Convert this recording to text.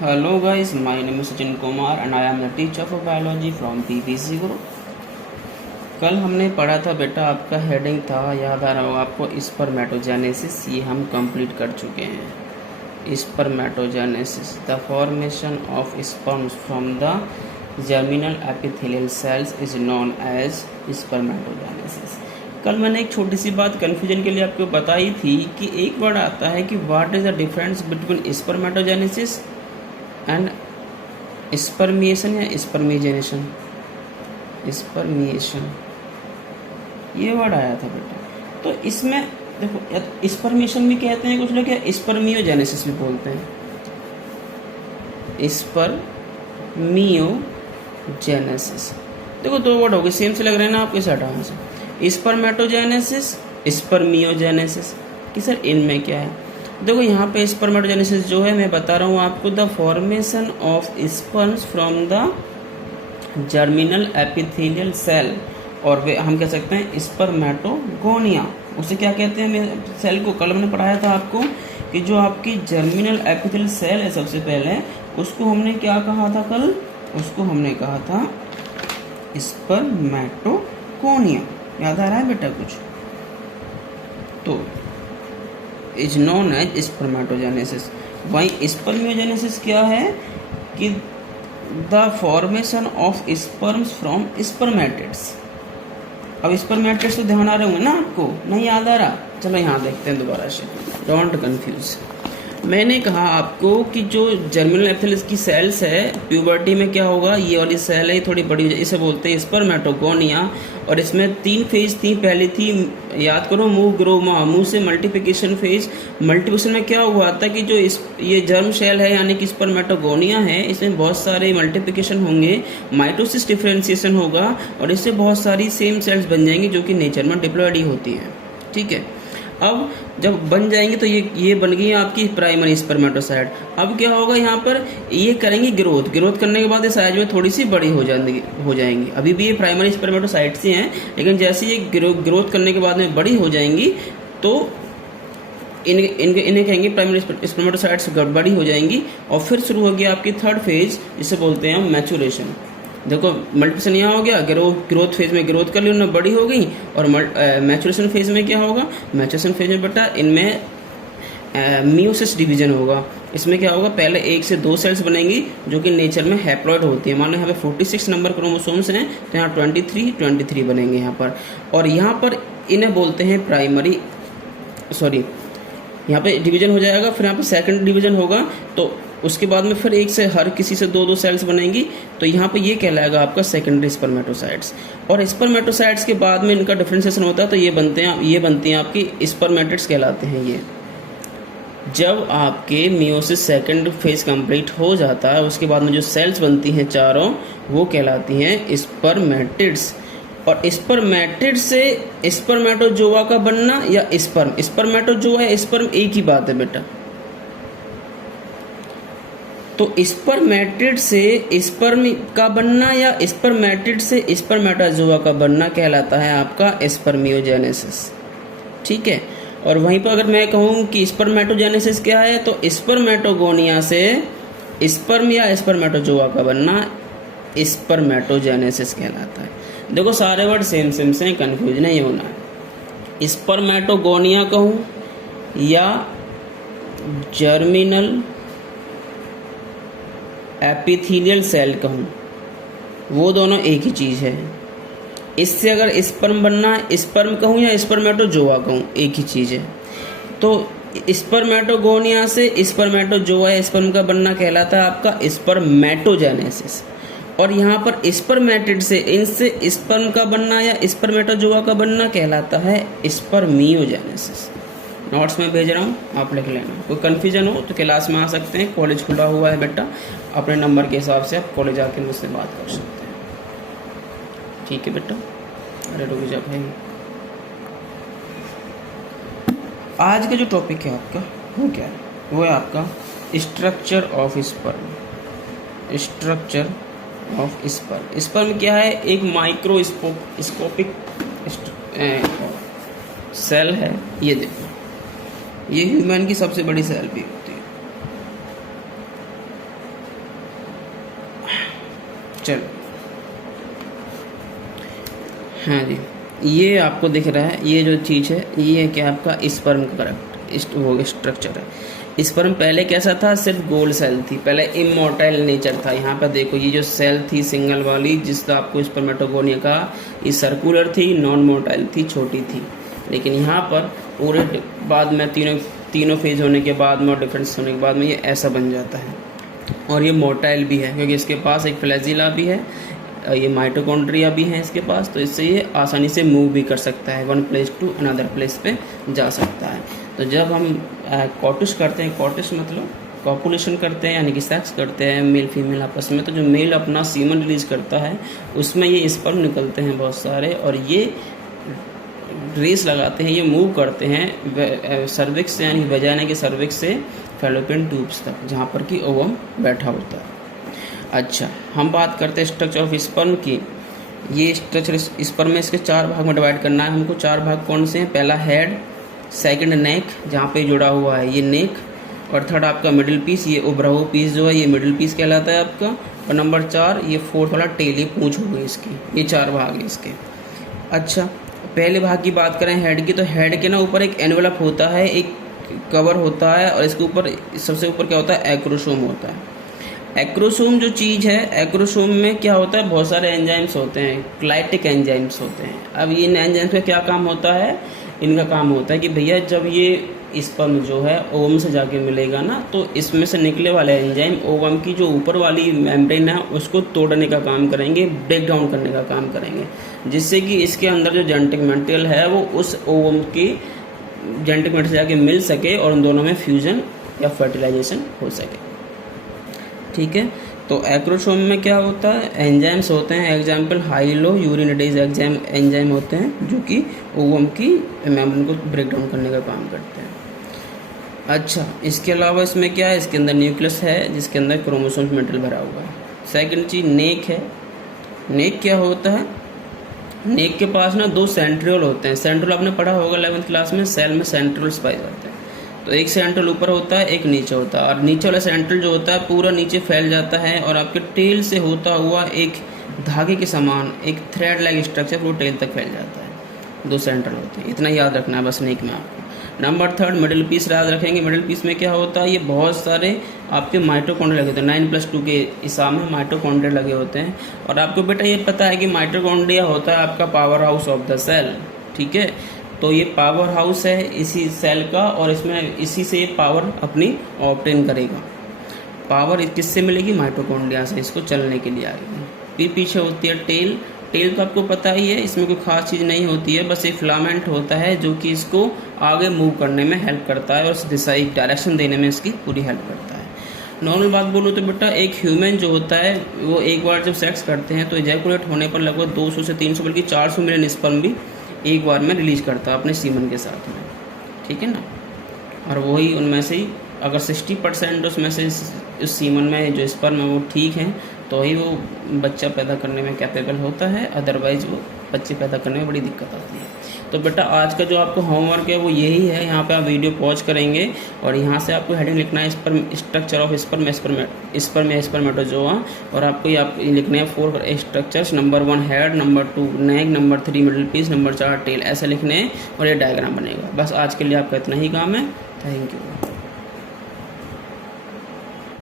Hello guys, my name is Sachin Kumar and I am the teacher for biology from PVC Group। कल हमने पढ़ा था बेटा, आपका हेडिंग था, याद आ रहा होगा आपको, स्पर्मेटोजेनेसिस। ये हम कंप्लीट कर चुके हैं। Spermatogenesis, the formation of sperms from the germinal epithelial cells is known as spermatogenesis. कल मैंने एक छोटी सी बात कन्फ्यूजन के लिए आपको बताई थी कि एक वर्ड आता है कि what is the difference between spermatogenesis and spermiation या स्पर्मिजेनेशन। स्पर्मिएशन ये वर्ड आया था बेटा। तो इसमें देखो, स्पर्मिएशन भी कहते हैं कुछ लोग, या स्पर्मियोजेनेसिस भी बोलते हैं। स्पर्मियोजेनेसिस देखो, दो वर्ड हो गए, सेम से लग रहे हैं ना आपको, इस हटाने से। स्पर्मेटोजेनेसिस, स्पर्मियोजेनेसिस कि सर इनमें क्या है। देखो यहाँ पे स्पर्मेटोजेनेसिस जो है, मैं बता रहा हूँ आपको, the formation of sperms from the germinal epithelial cell, और वे हम कह सकते हैं स्पर्मेटोगोनिया। उसे क्या कहते हैं, मैं सेल को कल हमने पढ़ाया था आपको कि जो आपकी जर्मिनल एपिथेलियल सेल है सबसे पहले, उसको हमने क्या कहा था कल, उसको हमने कहा था स्पर्मेटोगोनिया। याद आ रहा है बेटा कुछ? तो इज नोन एज स्पर्मेटोजेनेसिस। वहीं स्पर्मियोजेनेसिस क्या है कि the formation of sperms from spermatids. अब स्पर्मेटिड्स तो ध्यान आ रहे होंगे ना आपको, नहीं याद आ रहा? चलो यहाँ देखते हैं दोबारा से, डोंट कंफ्यूज। मैंने कहा आपको कि जो जर्मिनल एपिथेलियल की सेल्स है, प्यूबर्टी में क्या होगा, ये वाली सेल है थोड़ी बड़ी हो जाए, इसे बोलते हैं स्पर्मेटोगोनिया। और इसमें तीन फेज थी, पहली थी, याद करो, मुंह ग्रोमा, मुंह से मल्टीप्लिकेशन फेज। मल्टीप्लिकेशन में क्या हुआ था कि जो ये जर्म सेल है यानी कि स्पर्मेटोगोनिया है, इसमें बहुत सारे मल्टीप्लिकेशन होंगे, माइटोसिस डिफरेंशिएशन होगा, और इससे बहुत सारी सेम सेल्स बन जाएंगी जो कि नेचर में डिप्लॉयड ही होती हैं। ठीक है, अब जब बन जाएंगे तो ये बन गई आपकी प्राइमरी स्पर्मेटोसाइट। अब क्या होगा, यहाँ पर ये करेंगी ग्रोथ करने के बाद ये साइज में थोड़ी सी बड़ी हो जाएंगी। अभी भी ये प्राइमरी स्पर्मेटोसाइट्स ही हैं, लेकिन जैसे ये ग्रोथ करने के बाद में बड़ी हो जाएंगी तो इन्हें कहेंगे प्राइमरी स्पर्मेटोसाइट्स बड़ी हो जाएंगी। और फिर शुरू होगी आपकी थर्ड फेज, जिसे बोलते हैं मैचुरेशन। देखो, मल्टीप्लिकेशन यहाँ हो गया, ग्रोथ फेज में ग्रोथ कर ली, उन्हें बड़ी हो गई। और मैचुरेशन फेज में क्या होगा, मैचुरेशन फेज में बेटा इनमें मियोसिस डिवीजन होगा। इसमें क्या होगा, पहले 1 से 2 सेल्स बनेंगी जो कि नेचर में हैप्लॉइड होती है। मान लो यहाँ पे 46 नंबर क्रोमोसोम्स हैं, तो यहाँ 23 बनेंगे यहाँ पर। और यहाँ पर इन्हें बोलते हैं प्राइमरी, सॉरी, यहाँ पे डिवीजन हो जाएगा, फिर यहाँ पे सेकंड डिवीजन होगा, तो उसके बाद में फिर एक से हर किसी से 2 सेल्स बनेंगी, तो यहाँ पे ये कहलाएगा आपका सेकेंडरी स्पर्मेटोसाइट्स। और स्पर्मेटोसाइट्स के बाद में इनका डिफरेंशिएशन होता है, तो ये बनती हैं आपकी स्पर्मेटिड्स कहलाते हैं ये। जब आपके मियोसिस सेकंड फेज कंप्लीट हो जाता है, उसके बाद में जो सेल्स बनती हैं चारों, वो कहलाती हैं स्पर्मेटिड्स। और स्पर्मेटिड से स्पर्मेटोजोआ का बनना या स्पर्मेटोजोआ या स्पर्म एक ही बात है बेटा। तो स्पर्मेटिड से स्पर्म का बनना या स्पर्मेटिड से स्पर्मेटोजोआ का बनना कहलाता है आपका स्पर्मियोजेनेसिस। ठीक है, और वहीं पर अगर मैं कहूँ कि स्पर्मेटोजेनेसिस क्या है, तो स्पर्मेटोगोनिया से स्पर्म या स्पर्मेटोजोआ का बनना स्पर्मेटोजेनेसिस कहलाता है। देखो, सारे वर्ड सेम से, कंफ्यूज नहीं होना है। स्पर्मेटोगोनिया कहूँ या जर्मिनल एपिथेलियल सेल कहूँ, वो दोनों एक ही चीज़ है। इससे अगर स्पर्म बनना, स्पर्म कहूँ या स्पर्मेटोजोआ कहूँ, एक ही चीज़ है। तो स्पर्मेटोगोनिया से स्पर्मेटोजोआ या स्पर्म का बनना कहलाता है आपका स्पर्मेटोजेनेसिस। और यहाँ पर स्पर्मेटिड से इनसे स्पर्म का बनना या स्पर्मेटोजोआ का बनना कहलाता है स्पर्मियोजेनेसिस। नोट्स में भेज रहा हूँ, आप लिख लेना। कोई कन्फ्यूजन हो तो क्लास में आ सकते हैं, कॉलेज खुला हुआ है बेटा, अपने नंबर के हिसाब से आप कॉलेज आके मुझसे बात कर सकते हैं। ठीक है बेटा, अरे रुक जा भाई। आज का जो टॉपिक है आपका वो क्या है, वो है आपका structure of sperm. Structure of sperm. Sperm क्या है, एक माइक्रोस्कोपिक सेल है। ये देखो, ये ह्यूमन की सबसे बड़ी सेल भी होती है। चलो, हाँ जी, ये आपको दिख रहा है, ये जो चीज़ है ये है कि आपका स्पर्म का करेक्ट वो स्ट्रक्चर है। स्पर्म पहले कैसा था, सिर्फ गोल सेल थी, पहले इमोर्टाइल नेचर था। यहाँ पर देखो ये जो सेल थी सिंगल वाली, जिसका आपको स्पर्मेटोगोनिया कहा, ये सर्कुलर थी, नॉन मोर्टाइल थी, छोटी थी। लेकिन यहाँ पर पूरे बाद में तीनों फेज होने के बाद में और डिफरेंस होने के बाद में ये ऐसा बन जाता है। और ये मोर्टाइल भी है क्योंकि इसके पास एक फ्लैजिला भी है, ये माइटोकॉन्ड्रिया भी है इसके पास, तो इससे ये आसानी से मूव भी कर सकता है, one place to another place पे जा सकता है। तो जब हम कॉटस करते हैं, कॉटस मतलब कॉपुलेशन करते हैं यानी कि सेक्स करते हैं मेल फीमेल आपस में, तो जो मेल अपना सीमन रिलीज करता है उसमें ये स्पर्म निकलते हैं बहुत सारे, और ये रेस लगाते हैं, ये मूव करते हैं सर्विक्स से यानी वजाइना के सर्विक्स से फैलोपियन ट्यूब्स तक, जहाँ पर कि ओवम बैठा होता है। अच्छा, हम बात करते हैं स्ट्रक्चर ऑफ स्पर्म की। ये स्ट्रक्चर स्पर्म में इसके 4 भाग में डिवाइड करना है हमको। 4 भाग कौन से हैं? पहला हेड, सेकंड नेक, जहाँ पे जुड़ा हुआ है ये नेक, और थर्ड आपका मिडिल पीस, ये उभरा हुआ पीस जो है ये मिडिल पीस कहलाता है आपका, और नंबर 4 ये फोर्थ वाला टेल, ये पूंछ हो गई इसकी। ये 4 भाग है इसके। अच्छा, पहले भाग की बात करें हेड की, तो हेड के ना ऊपर एक एनवेलप होता है, एक कवर होता है, और इसके ऊपर सबसे ऊपर क्या होता है? एक्रोसोम होता है। एक्रोसोम जो चीज़ है, एक्रोसोम में क्या होता है? बहुत सारे एंजाइम्स होते हैं, क्लाइटिक एंजाइम्स होते हैं। अब इन एंजाइम्स का क्या काम होता है? इनका काम होता है कि भैया जब ये स्पर्म जो है ओवम से जाके मिलेगा ना, तो इसमें से निकले वाले एंजाइम ओवम की जो ऊपर वाली मेम्ब्रेन है उसको तोड़ने का काम करेंगे, ब्रेक डाउन करने का काम करेंगे, जिससे कि इसके अंदर जो जेनेटिक मटेरियल है वो उस ओवम की जेनेटिक मटेरियल से जाके मिल सके और उन दोनों में फ्यूजन या फर्टिलाइजेशन हो सके। ठीक है, तो एक्रोसोम में क्या होता है? एंजाइम्स होते हैं, एग्जाम्पल हाइलो यूरिनेडेज एंजाइम होते हैं जो कि ओवम की मेम्ब्रेन को ब्रेक डाउन करने का काम करते हैं। अच्छा, इसके अलावा इसमें क्या है? इसके अंदर न्यूक्लियस है जिसके अंदर क्रोमोसोम मटेरियल भरा हुआ है। सेकंड चीज़ नेक है। नेक क्या होता है? नेक के पास ना 2 सेंट्रियोल होते हैं। सेंट्रियोल आपने पढ़ा होगा 11th क्लास में, सेल में सेंट्रियोल्स पाए जाते हैं। तो एक सेंट्रल ऊपर होता है, एक नीचे होता है, और नीचे वाला सेंट्रल जो होता है पूरा नीचे फैल जाता है, और आपके टेल से होता हुआ एक धागे के समान एक थ्रेड लाइक स्ट्रक्चर पूरा टेल तक फैल जाता है। 2 सेंट्रल होते हैं, इतना याद रखना है बस नेक में आपको। नंबर 3 मिडिल पीस याद रखेंगे। मिडिल पीस में क्या होता है? ये बहुत सारे आपके माइटोकॉन्ड्रिया लगे होते हैं, 9+2 के हिसाब में माइटोकॉन्ड्रिया लगे होते हैं। और आपको बेटा ये पता है कि माइटोकॉन्ड्रिया होता है आपका power house of the cell. ठीक है, तो ये पावर हाउस है इसी सेल का, और इसमें इसी से ये पावर अपनी ऑब्टेन करेगा। पावर किससे मिलेगी? माइटोकॉन्ड्रिया से इसको चलने के लिए आएगी। फिर पीछे होती है टेल। टेल तो आपको पता ही है, इसमें कोई खास चीज़ नहीं होती है, बस एक फिलामेंट होता है जो कि इसको आगे मूव करने में हेल्प करता है और दिशा एक डायरेक्शन देने में इसकी पूरी हेल्प करता है। नॉर्मल बात बोलूँ तो बेटा एक ह्यूमन जो होता है वो एक बार जब सेक्स करते हैं तो इजैकुलेट होने पर लगभग 200 से 300 बल्कि 400 मिलियन स्पर्म भी एक बार में रिलीज करता है अपने सीमन के साथ में। ठीक है ना, और वही उनमें से ही अगर 60% उसमें से उस सीमन में जो स्पर्म है वो ठीक है तो ही वो बच्चा पैदा करने में कैपेबल होता है, अदरवाइज वो बच्चे पैदा करने में बड़ी दिक्कत आती है। तो बेटा आज का जो आपको होमवर्क है वो यही है, यहाँ पे आप वीडियो पॉज करेंगे और यहाँ से आपको हेडिंग लिखना है स्पर्म स्ट्रक्चर ऑफ स्पर्मेटोजोआ, और आपको ये लिखने हैं 4 structures, number 1 head, number 2 neck, number 3 middle piece, number 4 tail, ऐसे लिखने हैं और ये डायग्राम बनेगा। बस आज के लिए आपका इतना ही काम है। Thank you.